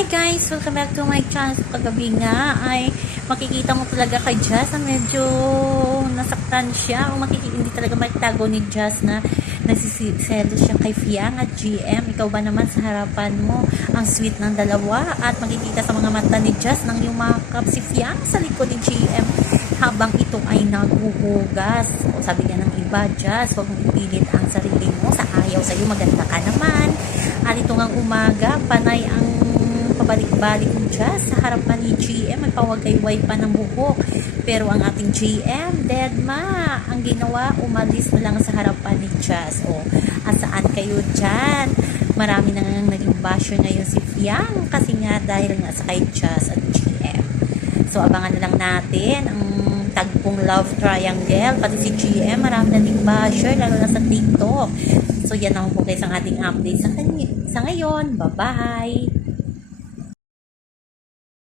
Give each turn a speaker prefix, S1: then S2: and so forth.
S1: Hi guys! Welcome back to my channel. So, kagabi nga ay makikita mo talaga kay Jazz na medyo nasaktan siya o makikita hindi talaga makitago ni Jazz na nagsiselo siya kay Fiang at GM. Ikaw ba naman sa harapan mo ang sweet ng dalawa at makikita sa mga mata ni Jazz nang yumakap si Fiang sa likod ni GM habang ito ay naguhugas. O sabi nga ng iba, Jazz, huwag mong ipilit ang sarili mo sa ayaw sa'yo. Maganda ka naman. At ito ngang umaga, panay ang pabalik-balik Jazz sa harapan ni GM. May pawagayway pa ng buhok. Pero ang ating GM, dead ma. Ang ginawa, umalis na lang sa harapan ni Jazz. O, at saan kayo dyan? Marami na nga naging basher ngayon si Fiang kasi nga dahil nga sa kay Jazz at GM. So, abangan na lang natin ang tagpong love triangle. Pati si GM, marami na ding basher, lalo na sa TikTok. So, yan naman po guys ang ating update sa, kany- sa ngayon. Bye-bye!